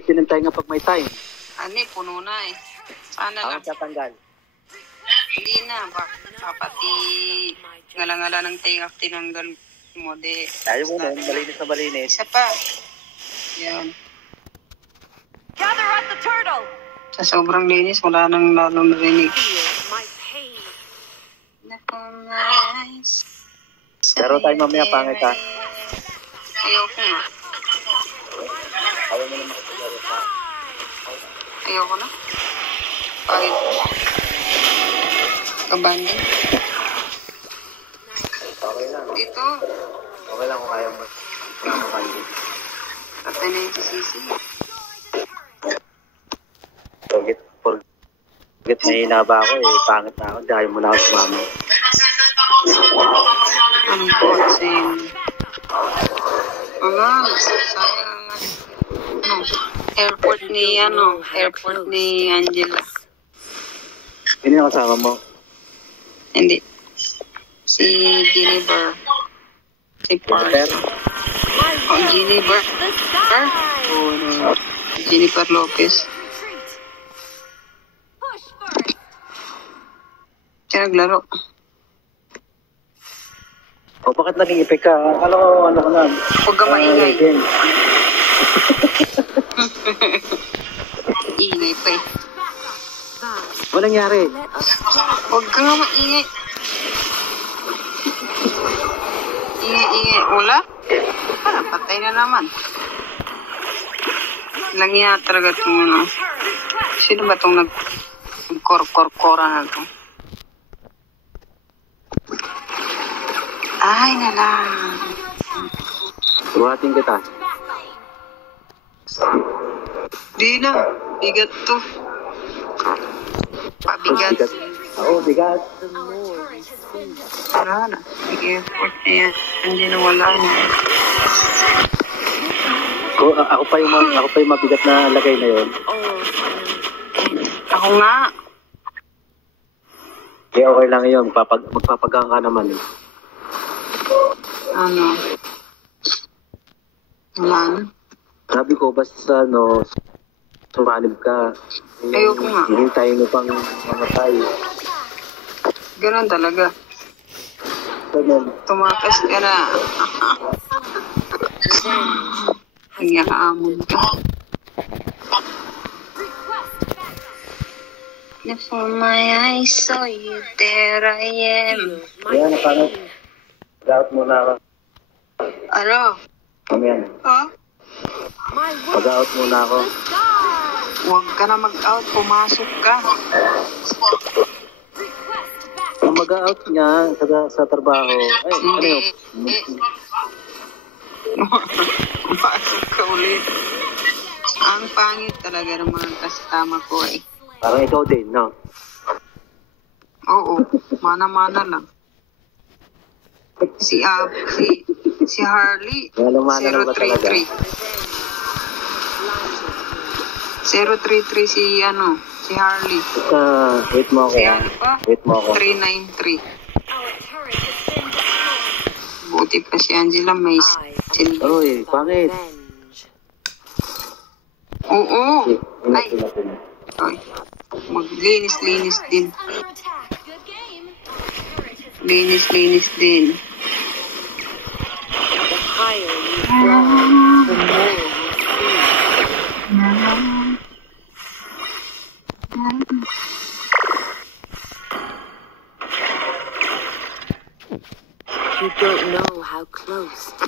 sinintay nga pag may time. Ani, puno na eh. Sana lang. Ang tatanggal. Hindi na. Pati ngala-ngala ng take-off tinanggal mo. Ayaw mo nun, malinis na malinis. Isa pa. Yan. Gather at the turtle. Sa sobrang linis, wala nang lalong narinig. Pero tayo mamaya pangit ha. Ayoko nga. Ayaw mo naman kasi ha. Ayoko na. Pahit. Kabanding. Okay lang. Dito. Okay lang kung ayaw mo. Patay na yung sisisi. Forget na hinaba ako eh. Pangit na ako. Dahil mo na ako sumama. Ang boxing. Wala. Sayang. Airport ni Angela. Sino yung kasama mo? Hindi. Si Jennifer. Si Jennifer? Oh, Jennifer. Oh, Jennifer Lopez. Siya naglaro. O bakit naging ipik ka? Akala ko ano ka na. Huwag ka maingay. Ingay pa eh. Ano nangyari? Huwag ka nga maingay. Ingay. Wala? Parang patay na naman. Langya talaga itong ano. Sino ba itong nag-kor-kor-kora na ito? Ay, nalang. Buhatin kita. Di na. Bigat to. Pabigat. Oo, bigat. Wala na. Nag-effort na yan. Hindi na wala na. Ako pa yung mabigat na lagay na yun. Ako nga. Kaya okay lang yun. Magpapagang ka naman eh. Ano? Wala na. Sabi ko, basta sumanib ka. Ayoko nga. Hihintayin mo pang mamatay. Ganun talaga. Ganun. Tumakas ka na. Nagnyakaamon ka. For my eyes saw you, there I am. Kaya napangit. Mag-out muna ako. Ano? Mamaya. Ha? Mag-out muna ako. Huwag ka na mag-out, pumasok ka. Ang mag-out niya sa trabaho. Ay, ano yun? Pumasok ka ulit. Ang pangit talaga ng mga kasama ko eh. Parang ikaw din, no? Oo, mana-mana lang. Si Harley, Mana-mana lang ba talaga? 033. 033 si Harley. Wait mo ako. Si ano pa? Wait mo ako. 393. Buti pa si Angela may silbi. Uy, pangit. Oo. Ay, Sila. ay. Maglinis-linis din. Linis din. The higher you fly, the more you see. You don't know how close to